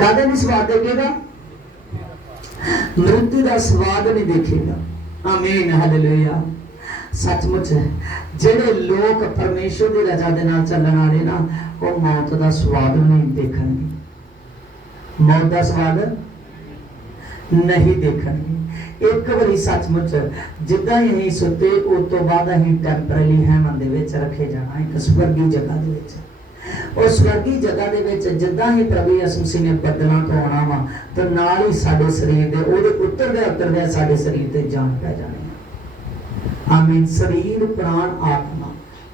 कादे नहीं स्वाद देखेगा? मृत्यु का स्वाद नहीं देखेगा। आमीन हालेलुया। सचमुच है जेडे लोग परमेश्वर की रजा दे नाल चलण वाले ना वो मौत का स्वाद नहीं देखणगे, मौत का स्वाद नहीं देखणगे। एक बारी सचमुच जिद्दां ही असीं सुते उस तो बाद असीं टैंपररी हैवन दे विच रखे जाना, एक स्वर्गी जगह दे विच। उस स्वर्गी जगह दे विच जिद्दां ही प्रभु यीशु मसीह ने बदलां तो आना वा तो नाल ही साडे शरीर दे ओहदे उतरदे साडे शरीर ते जान पै जानी। आमीन। शरीर प्राण आत्मा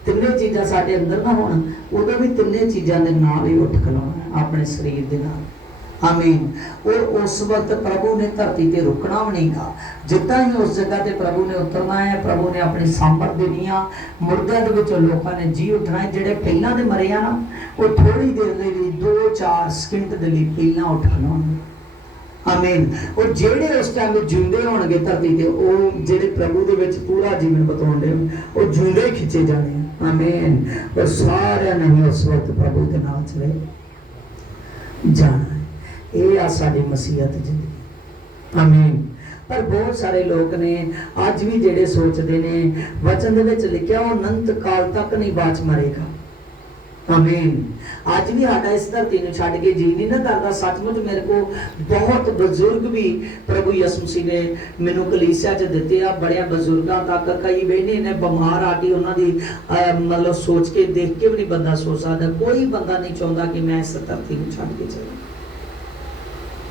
तिन्ने चीज़ां साडे अंदर ना होण उदों भी तिन्ने चीज़ां दे नाल ही उठ खलोना अपने शरीर दे नाल। आमीन। और उस वक्त प्रभु ने धरती ते रुकना भी नहीं गा। जिद्दां ही उस जगह ते प्रभु ने उतरना है, प्रभु ने अपनी सामर्थ देनी है, मुर्दे दे विच लोकां ने जी उठना है। जिहड़े पहलां दे मरे आ ना वो थोड़ी देर लई 2-4 सेकंड दे लई पहलां उठ खलोणगे। आमीन। और जेड़े उस टाइम जिंदे होणगे धरती ते वो जेड़े प्रभु दे विच पूरा जीवन बिताउंदे वो जिंदे खिंचे जाने। आमीन। और सारे ने उस वक्त प्रभु दे नाल चले जाना है। ये आ साडी मसीहत जिंदगी। आमीन। पर बहुत सारे लोग ने अज भी जेड़े सोचते ने वचन दे विच लिखिया वो अनंत काल तक नहीं बाच मरेगा। आमीन। आज भी साडा इस धरती नूं छड्ड के जी नहीं ना करदा। सचमुच मेरे को बहुत बजुर्ग भी प्रभु यीशु मसीह ने मैनू कलीसिया च दिते आ। बड़े बजुर्गों तक कई बहने ने बीमार आके उन्होंने मतलब सोच के देख के भी नहीं बंदा सोच सकता। कोई बंदा नहीं चाहता कि मैं इस धरती नूं छड्ड के चला।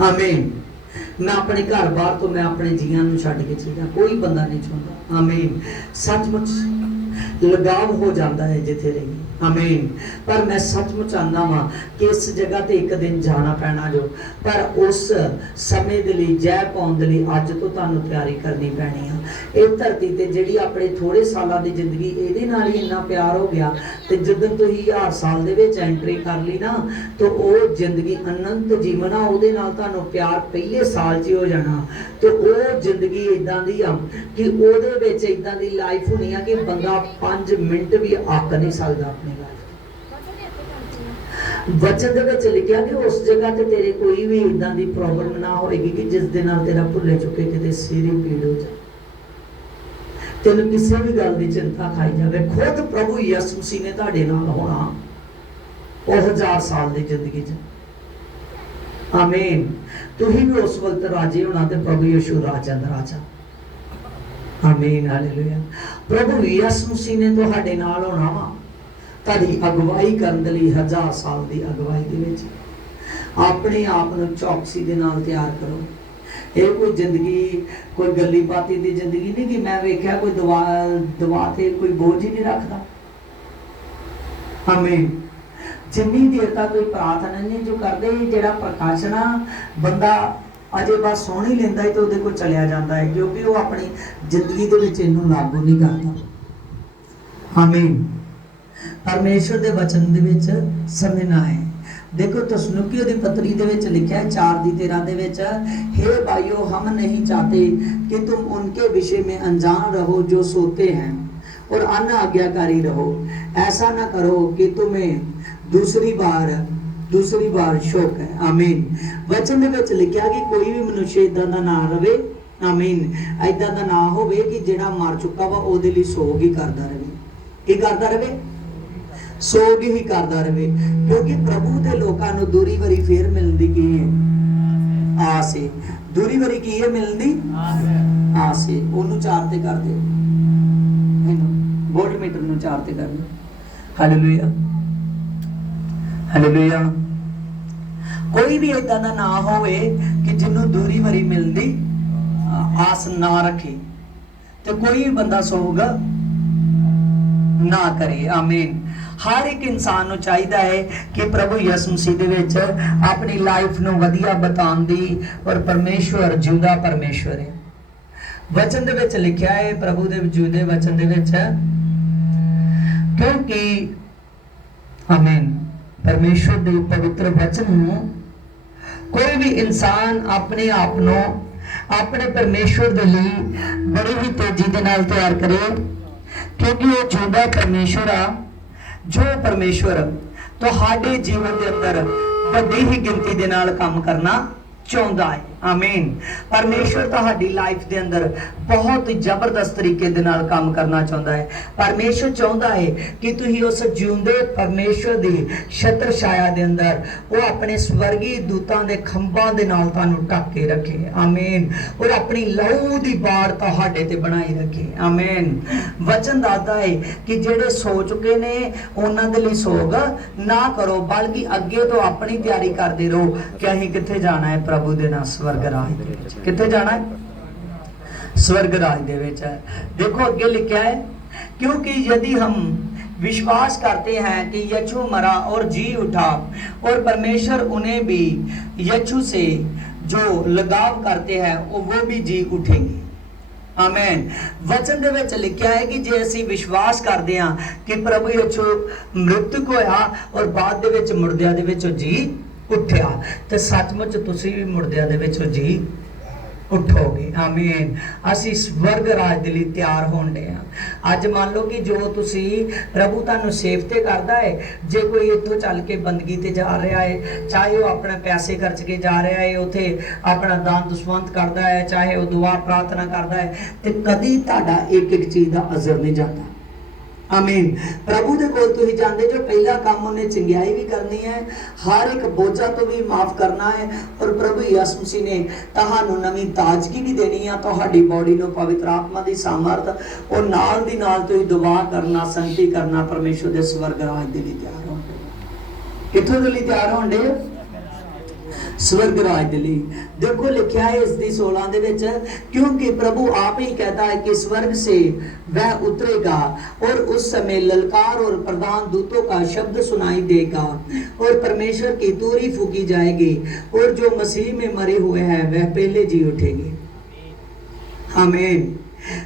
आमीन। मैं अपने घर बार तो मैं अपने जियां नूं छड्ड के चला, कोई बंदा नहीं चाहता। आमीन। सचमुच लगाव हो जाता है जिथे रही। आमीन। पर मैं सचमुच चाहना वा कि इस जगह ते एक दिन जाना पैना जो, पर उस समय दे लई जय पाउण दे लई अज तो तुहानूं तैयारी करनी पैनी आ। इह धरती ते जिहड़ी अपने थोड़े सालां दी जिंदगी इहदे नाल ही इन्ना प्यार हो गया ते जदों तुसीं 1000 साल दे विच एंट्री कर ली ना तो वो जिंदगी अनंत जीवन आ। उहदे नाल तुहानूं प्यार पहले साल 'च हो जाना। तो वो जिंदगी इदां दी आ कि उहदे विच इदां दी लाइफ होनी आ कि बंदा 5 मिनट भी आक नहीं सकदा। वचन दे विच लिखिया कि उस जगह ते तेरे कोई भी इदां दी प्रॉब्लम ना होएगी कि जिस दे नाल तेरा भुल्ले चुके किते सिर ही पीड़ हो जाए, तेन किसी भी गल की चिंता खाई जाए। खुद प्रभु यीशु मसीह ने तुहाडे नाल होना वो 1000 साल की जिंदगी च। आमीन। तुसीं भी उस वक्त राजे होना ते प्रभु यीशु राजा दा राजा। आमीन हालेलुया। प्रभु यीशु मसीह ने तुहाडे नाल होना वा तारी अगवाई करने लई 1000 साल की अगवाई दे विच अपने आप नूं चौकसी दे नाल तैयार करो। ये कोई जिंदगी कोई गली बाती दी जिंदगी नहीं कि मैं वेख्या कोई दवा ते कोई बोझ ही नहीं रखता। आमीन। जिन्नी देर तक कोई प्रार्थना नहीं जो करते जेड़ा प्रकाशना बंदा अजे बस सुन ही लेंदा है तो उहदे कोल चलिया जाता है क्योंकि वो अपनी जिंदगी दे विच इहनूं लागू नहीं करता। आमीन। परमेश्वर दे वचन दे विच समझना है। देखो तसलुकी दी पत्री दे विच लिखा है 4:13 दे विच, हे भाइयों हम नहीं चाहते कि तुम उनके विषय में अनजान रहो जो सोते हैं और अनाज्ञाकारी रहो। ऐसा ना करो कि तुम्हें दूसरी बार शौक है। आमीन। वचन दे विच लिखा कि कोई भी मनुष्य इदां दा ना रहे। आमीन। इदां दा ना होवे कि जेड़ा मर चुका वा ओहदे लई सोग ही करदा रहे। की करदा रहे? सोग ही करदा रहे। क्योंकि प्रभु दे लोकां नूं दूरी वरी फेर मिलदी की है? आस है। दूरी वरी की है मिलदी? आस है। ओनू 4 ते कर दे, वोल्ट मीटर नूं 4 ते कर दे। Hallelujah hallelujah. कोई भी इदां दा ना होवे कि जिन्नू दूरी वरी मिलदी आस ना रखे ते कोई भी बंदा सोग ना करे। आमीन। हर एक इंसान नूं चाहिदा है कि प्रभु यीशु मसीह दे विच अपनी लाइफ नूं वधिया बताउण दी और परमेश्वर जिंदा परमेश्वर है। वचन दे विच लिखिया है प्रभु दे जिंदे वचन दे विच क्योंकि आमीन परमेश्वर दे पवित्र वचन नूं कोई भी इंसान अपने आप नूं अपने परमेश्वर दे लई बड़ी ही तेजी दे नाल तैयार करे क्योंकि वो जिंदा परमेश्वर आ। जो परमेश्वर तुहाडे जीवन के अंदर ਵੱਡੀ ਹੀ ਗਿਣਤੀ ਦੇ ਨਾਲ ਕੰਮ ਕਰਨਾ ਚਾਹੁੰਦਾ ਹੈ। आमीन। परमेश्वर तुहाडी लाइफ के अंदर बहुत जबरदस्त तरीके दे नाल काम करना चाहता है। परमेश्वर चाहता है कि तुसीं उस जिउंदे परमेश्वर दी छत्र छाया दे अंदर वो अपने स्वर्गीय दूतां दे खंभां दे नाल तुहानूं ढक के रखे। आमीन। और अपनी लहू दी बाड़ तुहाडे ते बनाई रखे। आमीन। वचन दसदा है कि जेड़े सो चुके ने उन्हां दे लई सोग ना करो, बल्कि अगे तो अपनी तैयारी करदे रहो कि असीं कित्थे जाना है प्रभु दे नाल स्वर्ग राज दे विच। कित्थे जाना है? स्वर्ग राज दे विच है। देखो अगे लिखा है, क्योंकि यदि हम विश्वास करते हैं कि यीशु मरा और जी उठा और परमेश्वर उन्हें भी यीशु से जो लगाव करते हैं वो भी जी उठेंगे। आमीन। वचन दे विच लिखा है कि जे असीं विश्वास करते हैं कि प्रभु यीशु मृतक होया और बाद दे विच मुर्दियां दे विचों जी उठ्या, तो सचमुच तुसीं भी मुर्दियां दे विचों जी उठोगे। आमीन। असीं स्वर्ग राज दे लई तैयार होण डे आ। अज मान लो कि जो तुसीं प्रभु तुहानूं सेव ते करदा है, जे कोई इत्थों चल के बंदगी ते जा रहा है, चाहे वो अपने पैसे खर्च के जा रहा है, उत्थे अपना दान दसवंत करदा है, चाहे वो दुआ प्रार्थना करदा है, ते कदी तुहाडा एक एक चीज़ दा अज़र नहीं जाता। आमीन। प्रभु दे कोल तुसीं जांदे जो पहला काम उन्हें चंगियाई भी करनी है, हर एक बोझा तो भी माफ करना है, और प्रभु यीशु मसीह ने तुहानूं नवीं ताजगी भी देनी है, तुहाडी बॉडी नूं पवित्र आत्मा दी सामर्थ, और नाल दी नाल तुसीं दुआ करना, संगति करना, परमेश्वर दे स्वर्ग राज दे लई तैयार होंदे। कित्थों दे लई तैयार होंदे? स्वर्ग राज दे लई। देखो लिखा है इस दी 16 दे विच, क्योंकि प्रभु आप ही कहता है कि स्वर्ग से वह उतरेगा और उस समय ललकार और प्रधान दूतों का शब्द सुनाई देगा और परमेश्वर की तुरही फूकी जाएगी और जो मसीह में मरे हुए हैं वह पहले जी उठेंगे। आमीन।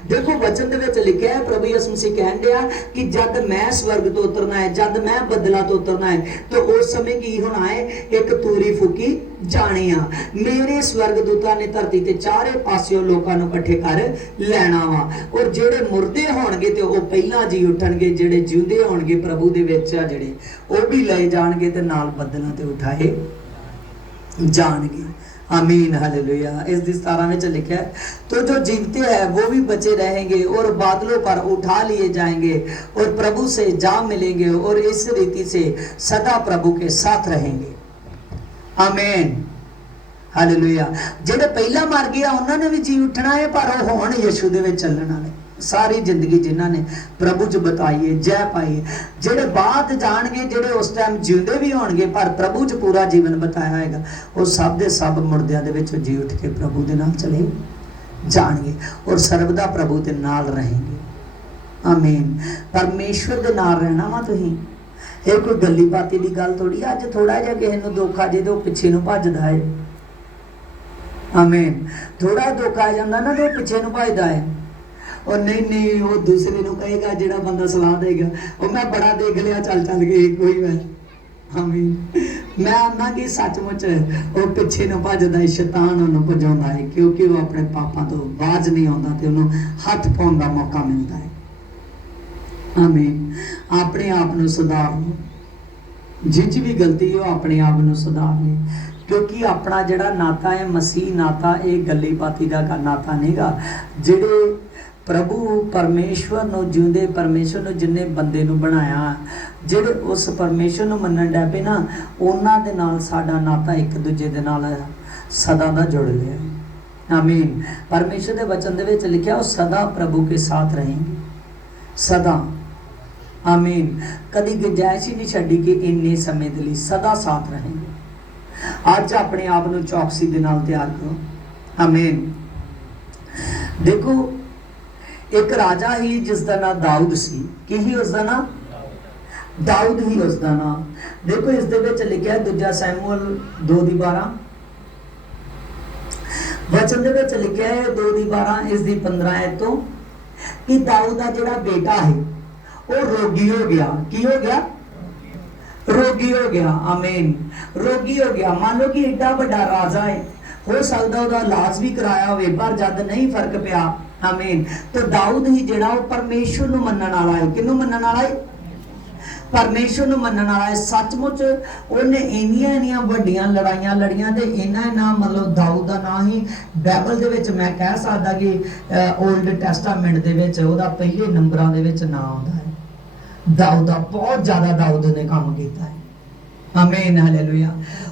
देखो वचन दे विच लिखा है, प्रभु यीशु मसीह कहन दिया कि जब मैं स्वर्ग तो उतरना है, जब मैं बदला तो उतरना है, तो उस समय की होना है, एक तुरही फूकी जानी आ। मेरे स्वर्ग दूतां ने धरती ते चारे पासियों लोकां नूं इकट्ठे कर लैना वा, और जेड़े मुर्दे होणगे ते वो पहला जी उठणगे, जेड़े जिउंदे होणगे प्रभु दे विच आ जेड़े वो भी लए जाणगे ते नाल बदलां ते उठाए जाणगे। आमीन। हालेलुया। इस दी 17 में लिखा है, तो जो जीवते हैं वो भी बचे रहेंगे और बादलों पर उठा लिए जाएंगे और प्रभु से जा मिलेंगे और इस रीति से सदा प्रभु के साथ रहेंगे। आमीन। हालेलुया। जेड़े पहला मर गया उन्होंने भी जी उठना है, पर वो हुण यीशु दे विच चलण वाले सारी जिंदगी जिन्हां ने प्रभु च बताई जय पाई, जेड़े बाद जाणगे, जेड़े उस टाइम जिंदे भी होणगे पर प्रभु च पूरा जीवन बताया होगा, वो सब दे सब मुर्दियां दे विच जी उठ के प्रभु दे नाल चले जाणगे और सर्वदा प्रभु दे नाल रहेंगे। आमीन। परमेश्वर दे नाल रहना वा तुसीं, ये कोई गल्ली बाती दी गल थोड़ी। अज थोड़ा जिहा किसे नूं दुख आ जाए तो पिछे नूं भजदा है। आमीन। थोड़ा दुख आ जांदा ना तो पिछे नूं भजदा है, और नहीं नहीं वो दूसरे नूं कहेगा, जेड़ा बंदा सलाह देगा वो मैं बड़ा देख लिया, चल चल के कोई मैं। आमीन। मैं आना कि सचमुच वो पिछे नूं भजदा है, शैतान उन्होंने भजाउंदा है, क्योंकि वो अपने पापां तो बाज नहीं आउंदा ते उन्होंने हथ पाउण दा मौका मिलता है। आमीन। अपने आप नूं सुधार लो, जिच भी गलती हो अपने आप नूं सुधार ले, क्योंकि अपना जड़ा नाता है मसीह नाता, एक गली बाती का नाता नहीं गा। जेड़े प्रभु परमेश्वर नूं जिउंदे परमेश्वर नूं जिन्ने बंदे नूं बनाया, जेड़े उस परमेश्वर नूं मनण डै पे ना, उन्हां दे नाल साडा नाता एक दूजे दे नाल सदा दा जुड़ लिया। आमीन। परमेश्वर दे वचन दे विच लिखिया वो सदा प्रभु के साथ रहेंगे, सदा। आमीन। कदी गुंजाइश ही नहीं छड्डी कि इन्ने समय दे लई, सदा साथ रहेंगे। अज अपने आप नूं चौकसी दे नाल तैयार करो। आमीन। देखो एक राजा ही जिसका नाम दाऊद सी, की ही उसका नाम? दाऊद ही उसका नाम। देखो इस दे विच लिखिआ है 2 शमूएल 2:12, वचन दे विच लिखिआ है 2:12 इस दी 15 आयत तो, कि दाऊद दा जिहड़ा बेटा है वो रोगी हो गया। की हो गया? रोगी हो गया। आमीन। रोगी हो गया। मान लो कि एडा बड़ा राजा है, हो सकता उसका इलाज भी कराया होवे, पर जद नहीं फर्क पिया। आमीन। तो दाऊद ही जिहड़ा वो परमेश्वर नूं मनण वाला है। किहनूं मनण वाला है? परमेश्वर नूं मनण वाला है। सचमुच उन्हें इन्नियां इन्नियां वड्डियां लड़ाइयां लड़ियां ते इन्ना मतलब दाऊद दा नाम ही बाइबल दे विच मैं कह सकदा कि ओल्ड टेस्टामेंट दे विच ओहदा पहले नंबरां दे विच नाम आउंदा है। दाऊद दा बहुत ज्यादा दाऊद ने काम कीता है। आमीन हालेलुया।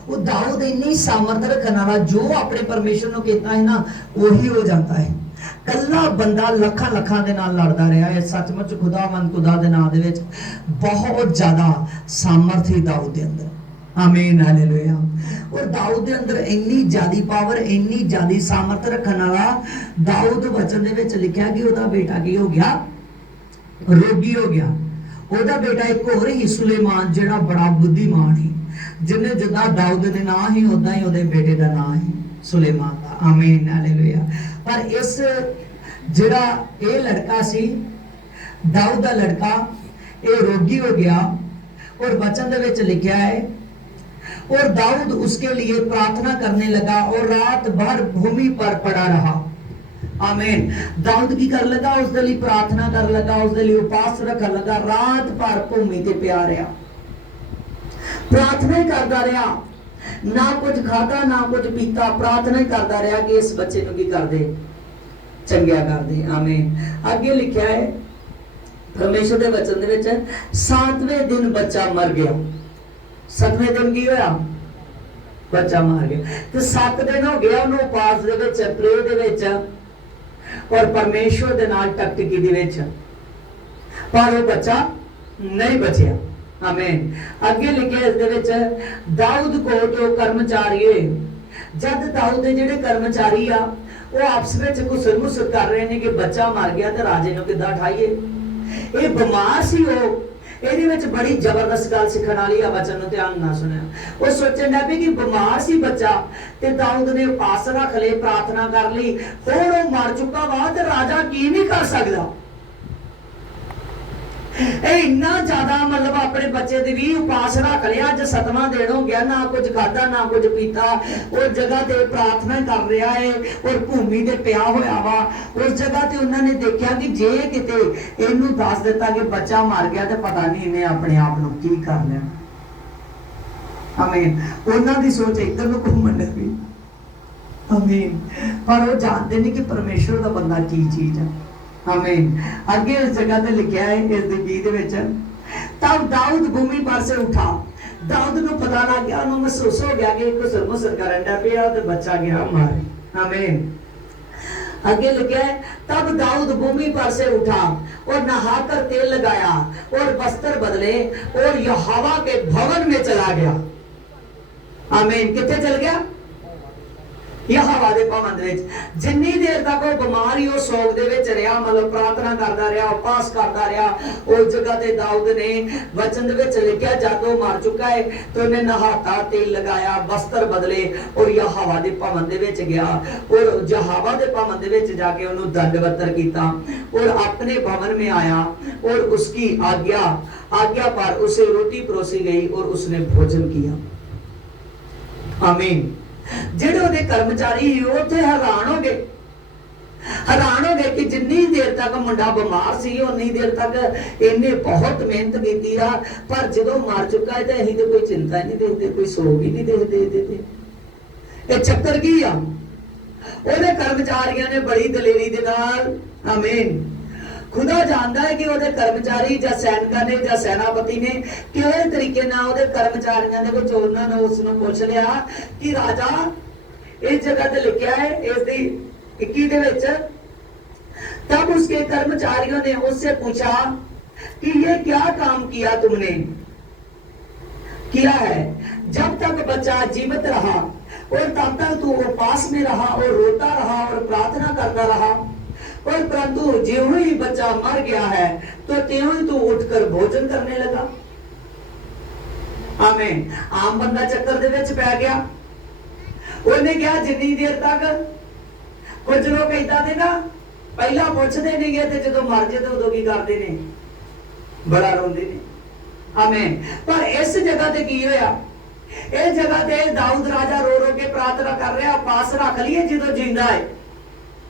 वो दाऊद इन्नी सामर्थ रखने वाला, जो अपने परमेश्वर नूं कीता है ना वही हो जाता है। कल्ला बंदा लखां लखां दे नाल लड़दा रहा है। सचमुच खुदावंद खुदा दे नाम दे विच बहुत ज्यादा सामर्थ ही दाऊद दे अंदर। आमीन हालेलुया। और दाऊद दे अंदर इन्नी ज्यादा पावर, इन्नी ज्यादा सामर्थ रखने वाला दाऊद वचन दे विच लिखिया कि ओहदा बेटा की हो गया, रोगी हो गया। ओहदा बेटा एक होर ही सुलेमान, जिहड़ा बड़ा बुद्धिमान है, जिन्हें जिदा दाऊद दे नाम ही उदा ही ओहदे बेटे का नाम है सुलेमान का। आमीन हालेलुया। पर इस जिहड़ा ये लड़का सी दाऊद का लड़का, ये रोगी हो गया। और वचन दे विच लिखा है, और दाऊद उसके लिए प्रार्थना करने लगा और रात भर भूमि पर पड़ा रहा। आमीन। दाऊद की कर लगा, उसके लिए प्रार्थना कर लगा, उसके लिए उपास रख लगा, रात भर भूमि ते पिया रहा, प्रार्थना करता रहा, ना कुछ खाता ना कुछ पीता, प्रार्थना करता रहा कि इस बच्चे को की कर दे, चंगिया कर दे। आमीन। आगे लिखा है परमेश्वर के वचन दे विच 7वें दिन बच्चा मर गया। 7वें दिन की होया? बच्चा मर गया। तो 7 दिन हो गया उन्होंने उपास दे विच, प्रे दे विच और परमेश्वर दे नाल टकटकी दे विच, पर वो बच्चा नहीं बचिया। आमीन। आगे लिखे इस दे विच दाऊद को जो कर्मचारी, जब दाऊद दे जिहड़े कर्मचारी आ वो आपस में घुसर मुसर कर रहे हैं कि बच्चा मर गया तो राजे नूं किद्दां उठाईए। ये बीमार सी हो, ਇਹਦੇ ਵਿੱਚ बड़ी जबरदस्त गल सीखने वाली है। बच्चों ने ध्यान ना सुनिया, वो सोचन लग पई कि बीमार सी बच्चा ते दाऊद ने उपास रख ले, प्रार्थना कर ली, हुण वो मर चुका वा ते राजा की नहीं कर सकदा। इन्ना ज्यादा मतलब अपने बच्चे दी भी उपास रख लिया। अज 7वां दिन हो गया, ना कुछ खादा ना कुछ पीता, उस जगह ते प्रार्थना कर रहा है और भूमि ते पिया होया वा। उस जगह ते उन्होंने देखा कि जे किते इनू दस दिता कि बच्चा मर गया तो पता नहीं इन्हें अपने आप को की कर लिया। आमीन। उन्हों की सोच इधर को घूमन लग पई। आमीन। पर वो जानते नहीं कि परमेश्वर का बंदा की चीज है। आमीन। आगे इस जगह पे लिखा है इस दी 20 दे विच, तब दाऊद भूमि पर से उठा। दाऊद नूं पता लग गया, उन्होंने महसूस हो गया कि घुसर मुसर करन लग पिया ते बच्चा गया मर। आमीन। आगे लिखा है, तब दाऊद भूमि पर से उठा और नहाकर तेल लगाया और वस्त्र बदले और यहोवा के भवन में चला गया। आमीन। किथे चल गया? यहोवा दे भवन दे विच। जिन्नी देर तक वो बीमार ही सोग दे विच रहा, मतलब प्रार्थना करता रहा, उपास करता रहा, उस जगह ते दाऊद ने वचन दे विच लिखा जब वो मर चुका है तो उन्हें नहाता, तेल लगाया, वस्त्र बदले और यहोवा दे भवन दे विच गया और यहोवा दे भवन दे विच जाके उन्होंने दंडवतर कीता और अपने भवन में आया और उसकी आज्ञा पर उसे रोटी परोसी गई और उसने भोजन किया। आमीन। ਜਿਹੜੇ ਉਹਦੇ ਕਰਮਚਾਰੀ ਉੱਥੇ ਹੈਰਾਨ ਹੋ ਗਏ ਕਿ ਜਿੰਨੀ ਦੇਰ ਤੱਕ ਮੁੰਡਾ ਬਿਮਾਰ ਸੀ ਉਨੀ ਦੇਰ ਤੱਕ ਇਹਨੇ ਬਹੁਤ ਮਿਹਨਤ ਕੀਤੀ ਆ, ਪਰ ਜਦੋਂ ਮਰ ਚੁੱਕਾ ਹੈ ਤਾਂ ਅਸੀਂ ਤੇ ਕੋਈ ਚਿੰਤਾ ਨਹੀਂ ਦੇਖਦੇ, ਕੋਈ ਸੋਗ ਹੀ ਨਹੀਂ ਦੇਖਦੇ ਇਹਦੇ ਤੇ। ਇਹ ਚੱਕਰ ਕੀ ਆ? ਉਹਦੇ ਕਰਮਚਾਰੀਆਂ ਨੇ ਬੜੀ ਦਲੇਰੀ ਦੇ ਨਾਲ, ਆਮੀਨ, खुदा जानता है कि ਉਹਦੇ कर्मचारी ਜਾਂ ਸੈਨਿਕਾਂ ਨੇ ਜਾਂ ਸੈਨਾਪਤੀ ਨੇ ਕਿਹੜੇ ਤਰੀਕੇ ਨਾਲ ਉਹਦੇ ਕਰਮਚਾਰੀਆਂ ਦੇ ਵਿੱਚ ਉਹਨਾਂ ਨੇ ਉਸ ਨੂੰ ਪੁੱਛ ਲਿਆ ਕਿ ਰਾਜਾ इस जगह पे लिखा है इस दी 21 दे विच, तब उसके कर्मचारियों ने उससे पूछा कि ये क्या काम किया तुमने किया है, जब तक बच्चा जीवित रहा और तब तक तू उपास में रहा और रोता रहा और प्रार्थना करता रहा, और परंतु ज्यों ही बच्चा मर गया है तो त्यों ही तू उठकर भोजन करने लगा। आमीन। आम बंदा चक्कर दे विच पै गया। ਉਹਨੇ ਕਿਹਾ ਜਿੰਨੀ ਦੇਰ ਤੱਕ ਕੁਝ ਲੋਕ ਇਦਾਂ ਦੇ ਨਾ ਪਹਿਲਾਂ ਪੁੱਛਦੇ ਨੇਗੇ ਤੇ ਜਦੋਂ ਮਰ ਜੇ ਤੇ ਉਦੋਂ ਕੀ ਕਰਦੇ ਨੇ, ਬੜਾ ਰੋਂਦੇ ਨੇ। ਆਮੀਨ। ਪਰ ਇਸ ਜਗ੍ਹਾ ਤੇ ਕੀ ਹੋਇਆ? ਇਹ ਜਗ੍ਹਾ ਤੇ ਦਾਊਦ ਰਾਜਾ रो रो के प्रार्थना कर रहा, पास रख लिए ਜਦੋਂ जिंदा है।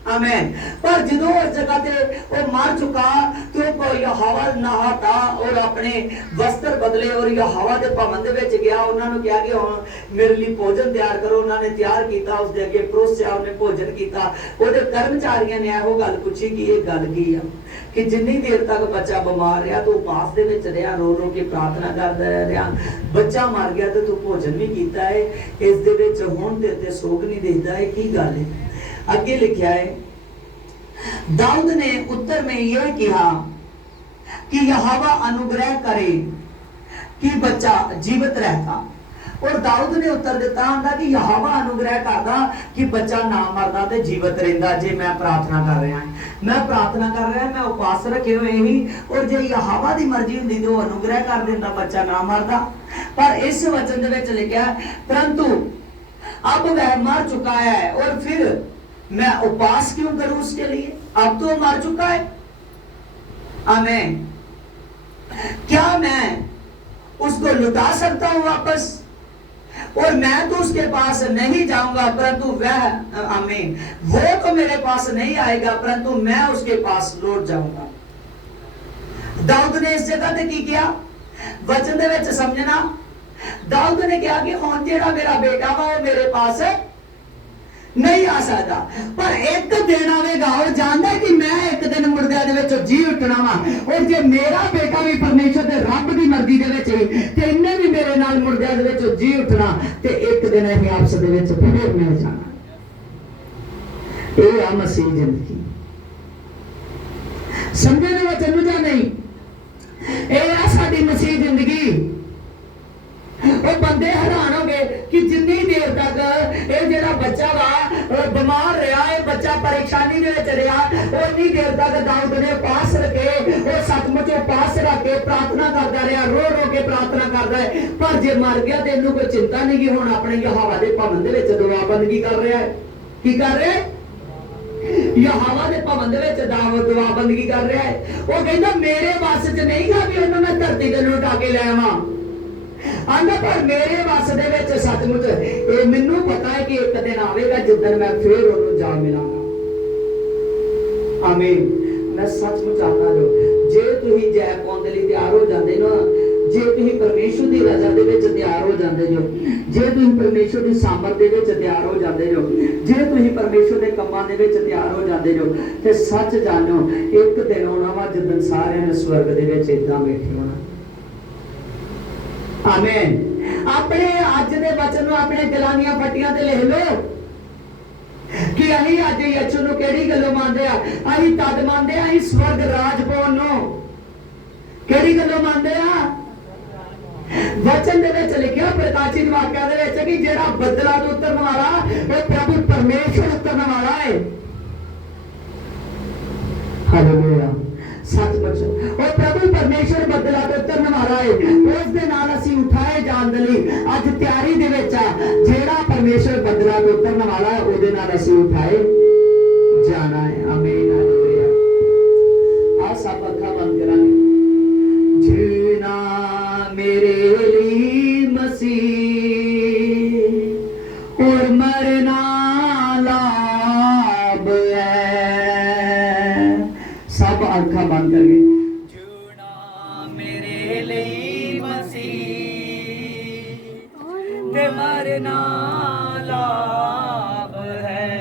आमेन। पर जो उस जगह पे वो मर चुका तो यहोवा नहाता और अपने वस्त्र बदले और यहोवा के भवन दे विच गया। उन्होंने कहा कि हुण मेरे लिए भोजन तैयार करो। उन्होंने तैयार किया, उसके अगे परोसिया, उन्हें भोजन किया। उहदे कर्मचारियों ने यह गल पूछी कि यह गल की है कि जिन्नी देर तक बच्चा बीमार रहा तो उपास दे विच रहा, रो रो के प्रार्थना करता रहा, बच्चा मर गया तो तू भोजन भी किया है, इस दे विच हुण तेरे ते सोग नहीं देता है, की गल है। अगे लिखा है, दाऊद ने उत्तर में यह कहा कि यहोवा अनुग्रह करे कि बच्चा जीवित रहता। और दाऊद ने उत्तर दिता आंदा कि यहोवा अनुग्रह करदा कि बच्चा ना मरदा ते जीवित रहिंदा। जे मैं प्रार्थना कर रहा हां, मैं प्रार्थना कर रहा, मैं उपास रखे हुए ही, और जे यहोवा दी मर्जी हुंदी तो अनुग्रह कर दिंदा, बच्चा ना मरदा। पर इस वचन दे विच लिखा, परंतु अब वह मर चुका है और फिर मैं उपास क्यों करूं उसके लिए, अब तो मर चुका है। आमीन। क्या मैं उसको लुटा सकता हूं वापस? और मैं तो उसके पास नहीं जाऊंगा, परंतु वह, आमीन, वो तो मेरे पास नहीं आएगा, परंतु मैं उसके पास लौट जाऊंगा। दाऊद ने इस जगह ते की किया, वचन दे विच समझना। दाऊद ने कहा कि हुण जेड़ा मेरा बेटा वा वो मेरे पास नहीं आ सकता, पर एक दिन आवेगा और जानता है कि मैं एक दिन मुर्दियां दे विच जी उठना वा। और जे मेरा बेटा भी परमेश्वर दे रब दी मर्जी दे विच ते इन्ने भी मेरे नाल मुर्दियां दे विच जी उठना ते एक दिन असीं आपस दे विच फिर मिल जाना। ये आ मसीह जिंदगी। समझे ने वचन जां नहीं? ये आ साडी मसीह जिंदगी। वो बंदे हैरान हो गए कि जिन्नी देर तक ये जेड़ा बच्चा वा बीमार रहा है, बच्चा परेशानी दे विच रहा, उन्नी देर तक दाऊद ने उपास रखे, वो सचमुच उपास रख के प्रार्थना करता रहा, रो रो के प्रार्थना करता है। पर जे मर गया तो इन्हू कोई चिंता नहीं कि हुण अपने यहोवा दे भवन दे विच दुआ बंदगी कर रहा है। की कर रहा है? यहोवा दे भवन दे विच दुआ बंदगी कर रहा है। वो कहंदा मेरे वस च नहीं गा कि उन्होंने मैं धरती ते उठा के ले आवां, आंदा पर मेरे वस दे विच सचमुच ये मैनू पता है कि एक दिन आवेगा जिदन मैं फिर उन्होंने जा मिलांगा। आमीन। मैं सचमुच आता जो जे तुसीं जय पाउण दे लई तैयार हो जांदे ना, जे तुसीं परमेश्वर दी रज़ा दे विच तैयार हो जांदे जो, जे तुसीं परमेश्वर दी सामर्थ दे विच तैयार हो जांदे जो, जे तुसीं परमेश्वर दे कम्मां दे विच तैयार हो जांदे जो, ते सच जानो एक दिन आउणा वा जिदन सारिआं ने स्वर्ग दे विच इदां बैठे होना। आमीन। अपने अज दे वचन नूं अपने दिलां दीआं फट्टियां ते लिख लो कि असीं अज यीशु नूं किहड़ी गल्लों मंनदे आ। असीं तद मंनदे आ असीं स्वर्ग राज पाउण नूं। किहड़ी गल्लों मंनदे आ? वचन दे विच लिखिआ प्रकाशित वाक्या दे विच कि जेड़ा बदला तो उतरन वाला वो प्रभु परमेश्वर उतरन वाला है। हालेलुया। सचमुच और प्रभु परमेश्वर बदला तो उतरन वाला है। उस दे नाल असीं उठाए जाण दे लई अज तैयारी दे विच आ। जेड़ा परमेश्वर बदला तो उतरन वाला है ओदे नाल असीं उठाए जाना है। आमीन। हालेलुया। आ सब अखां बंद करांगे। जीना मेरे लिए मसीह और मरना लाभ है। सब अखां बंद करके जीना मेरे लिए मसीह ते मरना लाभ है,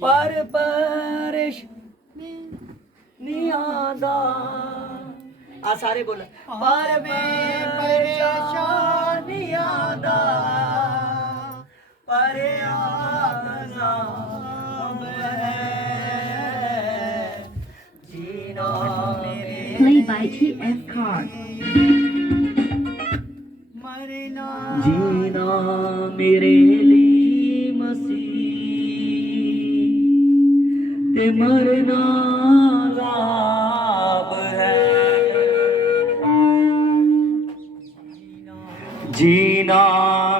पर परिश नहीं आंदा। आ सारे बोल, पर मैं परेशानी आंदा, पर आज़ाब है जीना मेरे। Play by TF Card. मरना जीना मेरे लिए मसीह ते मरना लाभ है। जीना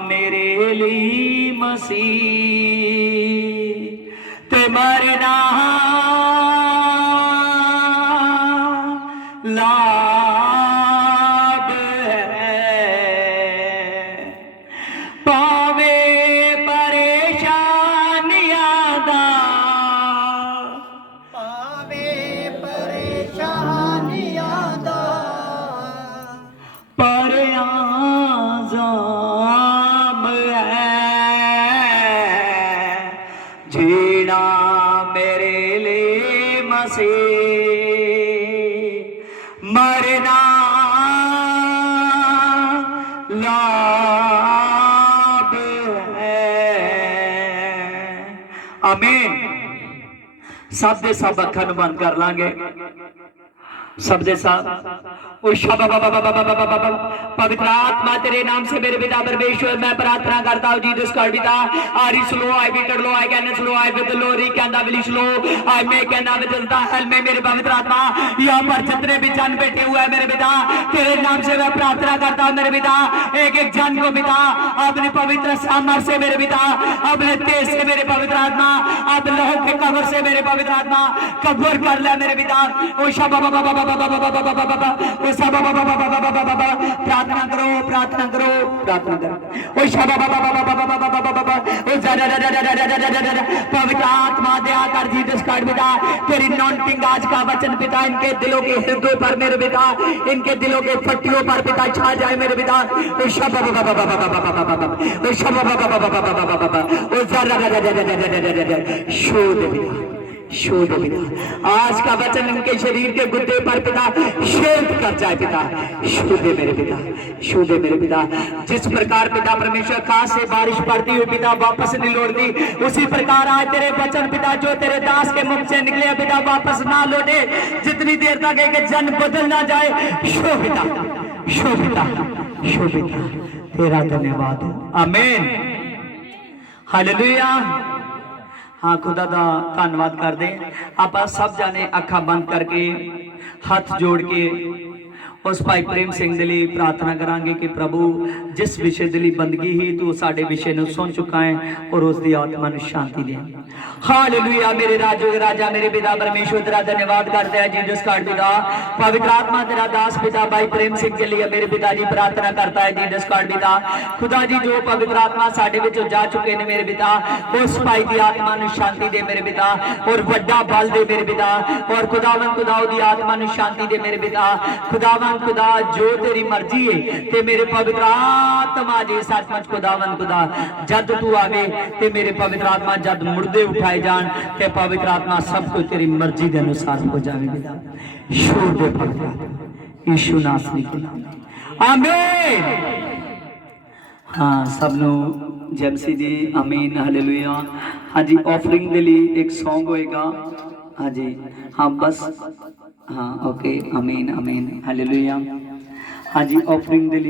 मेरे लिए मसीह ते मरना लाभ है। पावे परेशानियां से मरना लाभ है। आमीन। सब दे सब अखां नूं बंद कर लांगे, सब दे सब। पवित्र आत्मा तेरे नाम से मेरे पिता परमेश्वर मैं प्रार्थना करता हूँ जीसस गॉड पिता आरी स्लो आई बीटर low I can slow I with लोरी कहंदा विल स्लो आई मे कहंदा विद द हेल में मेरे पवित्र आत्मा यहाँ पर जितने भी जन बैठे हुए हैं मेरे पिता तेरे नाम से मैं प्रार्थना करता हूँ मेरे पिता एक एक जन को पिता अपने पवित्र सामर से मेरे पिता अपने तेज से मेरे पवित्र आत्मा अब लोह के कब्र से मेरे पवित्र आत्मा कब्र कर ले मेरे पिता ओ शबा प्रार्थना करो प्रार्थना करो प्रार्थना करो ओ शबा पवित्र आत्मा दया कर जीसस गॉड पिता तेरी अनॉइंटिंग आज का वचन पिता इनके दिलों के हृदयों पर मेरे पिता इनके दिलों के पट्टियों पर पिता छा जाए मेरे पिता ओ शबा ओ शबा ओ शोध पिता शोध पिता आज का वचन इनके शरीर के गुद्दे पर पिता शोध कर जाए पिता शोधे मेरे पिता शोधे मेरे पिता जिस प्रकार पिता परमेश्वर खास से बारिश पड़ती हुई पिता वापस नहीं लौटती उसी प्रकार आज तेरे वचन पिता जो तेरे दास के मुख से निकले पिता वापस ना लौटे जितनी देर तक एक जन बदल ना जाए शोभिता शोभिता शोभिता तेरा धन्यवाद आमीन हालेलुया। हाँ खुदा का धन्यवाद करते आप सब जाने अखा बंद करके हाथ जोड़ के उस भाई प्रेम सिंह के लिए प्रार्थना करांगे कि प्रभु जिस विषय के लिए बंदगी ही तू साडे विषय ਨੂੰ सुन चुका है और उसकी आत्मा ਨੂੰ शांति दे। हालेलुया मेरे राजो के राजा मेरे पिता परमेश्वर तेरा धन्यवाद करते हैं जीसस गॉड पिता पवित्र आत्मा तेरा दास पिता भाई प्रेम सिंह के लिए मेरे पिताजी प्रार्थना करता है जीसस गॉड पिता खुदा जी जो पवित्र आत्मा साडे विचों जा चुके ने मेरे पिता उस भाई की आत्मा ਨੂੰ शांति दे मेरे पिता और बड़ा बल दे मेरे पिता और खुदावन खुदा दी आत्मा ਨੂੰ शांति दे मेरे पिता खुदावन खुदा जो तेरी मर्जी है ते मेरे पवित्र आत्मा जी सचमुच खुदावन खुदा जद तू आवे ते मेरे पवित्र आत्मा जद मुर्दे उठाए जान ते पवित्र आत्मा सब कुछ तेरी मर्जी के अनुसार हो जावे पिता शोर दे पवित्र आत्मा यीशु नासरी के नाम आमीन। हाँ सबनों जेमसी जी आमीन हालेलुया। हाँ जी ऑफरिंग के लिए एक सॉन्ग होएगा। हाँ जी हाँ बस हाँ ओके आमीन आमीन हालेलुया। हाँ जी ऑफरिंग के लिए